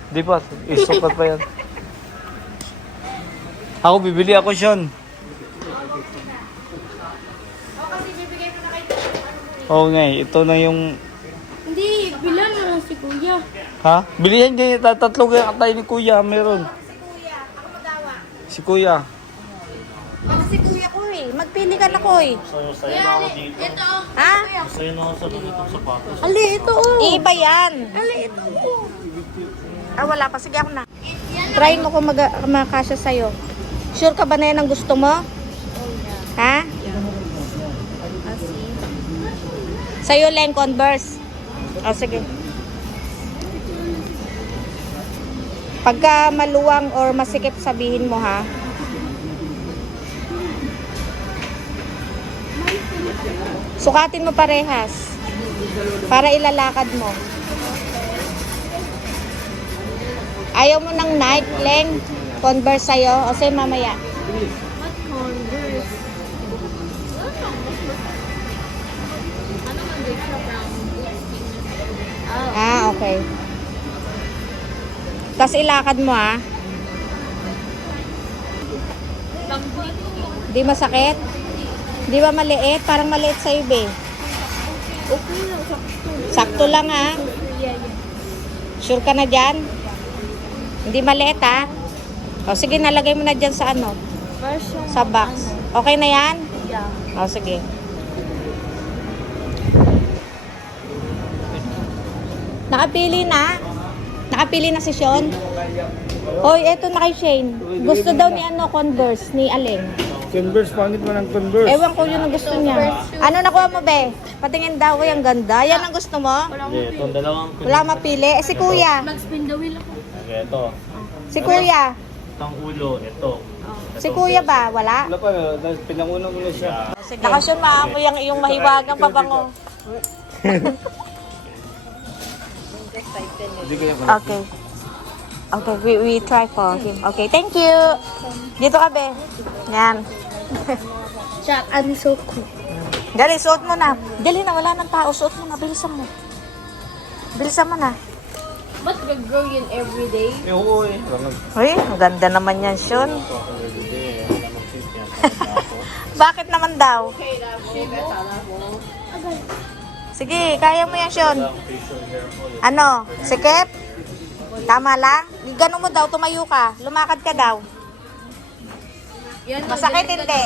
Di pa, isukat pa yan. Ako, bibili ako Sean. Oo nga, ito na yung... Hindi, bilan mo lang si Kuya. Ha? Bilihan din, tatatlo kaya tayo ni Kuya, meron. Si Kuya. Baka si Kuya ko eh. Magpili ka na ko eh. Sayo na ako dito. Ito. Ha? Sayo na ako sa ganitong sapatos. Ali, ito oh. Iba yan. Ali, ito. Wala pa. Sige ako na. Try mo kung makasya sa'yo. Sure ka ba na yan ang gusto mo? Ha? Sa'yo lang, Converse. O, sige. Pagka maluwang or masikip, sabihin mo, ha? Sukatin mo parehas. Para ilalakad mo. Ayaw mo ng Nike, Leng? Converse sa'yo? O, sige, mamaya. What Converse? Ano man din siya brown? Ah, okay. Tapos ilakad mo, ha? Di masakit? Di ba maliit? Parang maliit sa'yo, be. Okay lang, sakto. Sakto lang, ha? Sure ka na dyan? Hindi maliit, ha? O, sige, nalagay mo na dyan sa ano? First yung Sa box. Okay na yan? Yeah. O, sige. Nakapili na? Nakapili na si Sean? Hoy, eto na kay Shane. Gusto daw ni ano, Converse, ni Aleng. Converse, pangit mo ng Converse. Ewan ko yun ang gusto niya. Ano nakuha mo, be? Patingin daw, ang ganda. Yan ang gusto mo? Okay, itong dalawang Wala mapili. Eh, si Kuya. Mag-spin the wheel ako. Okay, ito. Si Kuya. Itong ulo, ito. Si Kuya ba? Wala? Wala pa, dahil pinangunan ko na siya. Nakasyon, maamoy ang iyong mahiwagang pabango. Hindi kaya pala. Okay. Okay, we try for him. Okay, thank you. Dito ka, be. Yan. Jack, I'm so cool. Dali, suot mo na. Dali na, wala nang tao. Suot mo na, bilisan mo. Bilisan mo na. But gag-grow yun every day. Oo eh. Uy, ang ganda naman yan, Sean. Bakit naman daw? Sige, kaya mo yan, Sean. Ano? Sikip? Tama lang? Ganun mo daw, tumayo ka. Lumakad ka daw. Masakit hindi.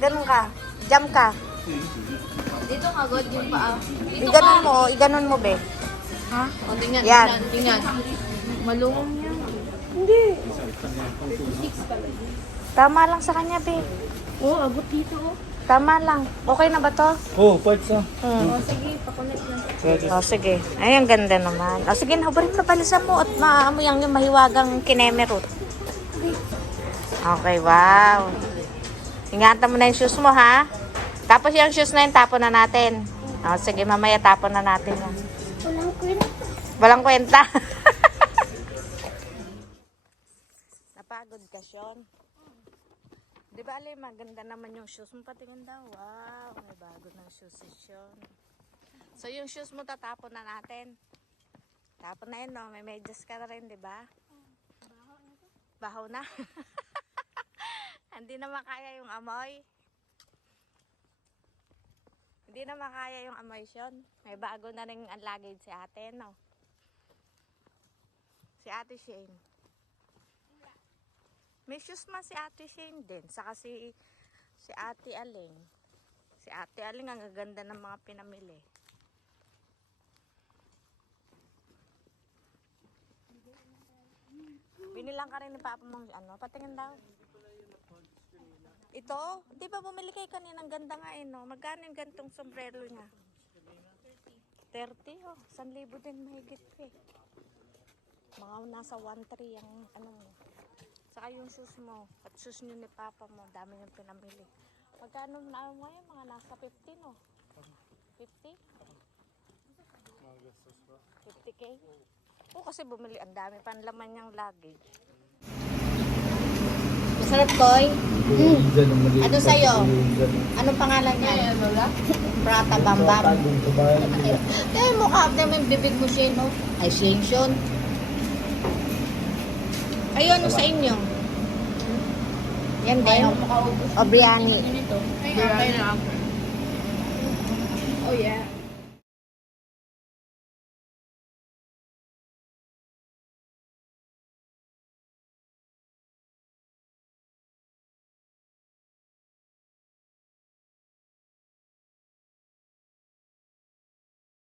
Ganun ka. Jump ka. Dito ka, God, yung paa. Dito Iganon mo, iganon mo, be. Ha? O, tingnan, Yan. tingnan. Malungong yan. Tama lang sa kanya, be. Oo, abot dito, oh. Tama lang. Okay na ba to? Oh, parts ah. Hmm. O, sige, pakulit lang. O, sige. Ay, ang ganda naman. O, sige, nahubarin mo balisan mo at maamoy ang yung mahiwagang kinemerot. Okay, wow. Ingatan mo na yung shoes mo, ha? Tapos yung shoes na yun, tapon na natin. O, sige, mamaya tapon na natin yan. Walang kwenta. Walang kwenta. Napagod ka, Sean. Di ba, Ali, maganda naman yung shoes mo. Patingin daw. Wow, may bago ng shoes si Sean. So, yung shoes mo tatapon na natin. Tapon na yun, no? May medyas ka na rin, di ba? Bahaw na. Hindi na makaya yung amoy. Hindi na makaya yung amoy, Sean. May bago na rin ang luggage si ate, no? Si Ate Shane. May shoes man si Ate Shane din. Saka si Ate Aling. Si Ate Aling ang gaganda ng mga pinamili. Binilang ka rin ni Papa mong ano? Patingin daw. Ito? Di ba bumili kayo kanina? Ang ganda nga eh, no? Magkano yung gantong sombrero niya? 30? Oh, 1,000 din mahigit eh. Mga nasa 1,300 ang ano mo. Saka yung shoes mo, at shoes nyo ni Papa mo, dami yung pinamili. Magkano na ngayon? Mga nasa 50, no? 50? 50K? Oo, kasi bumili, ang dami panlaman niyang luggage. Sarap, Koy. Ano sa'yo? Anong pangalan niya? Prata Bambam. Kaya mukha na may bibig mo siya, no? Ay, Shenshon. Kayo, ano sa inyo? Yan din. O, biryani. Oh, yeah.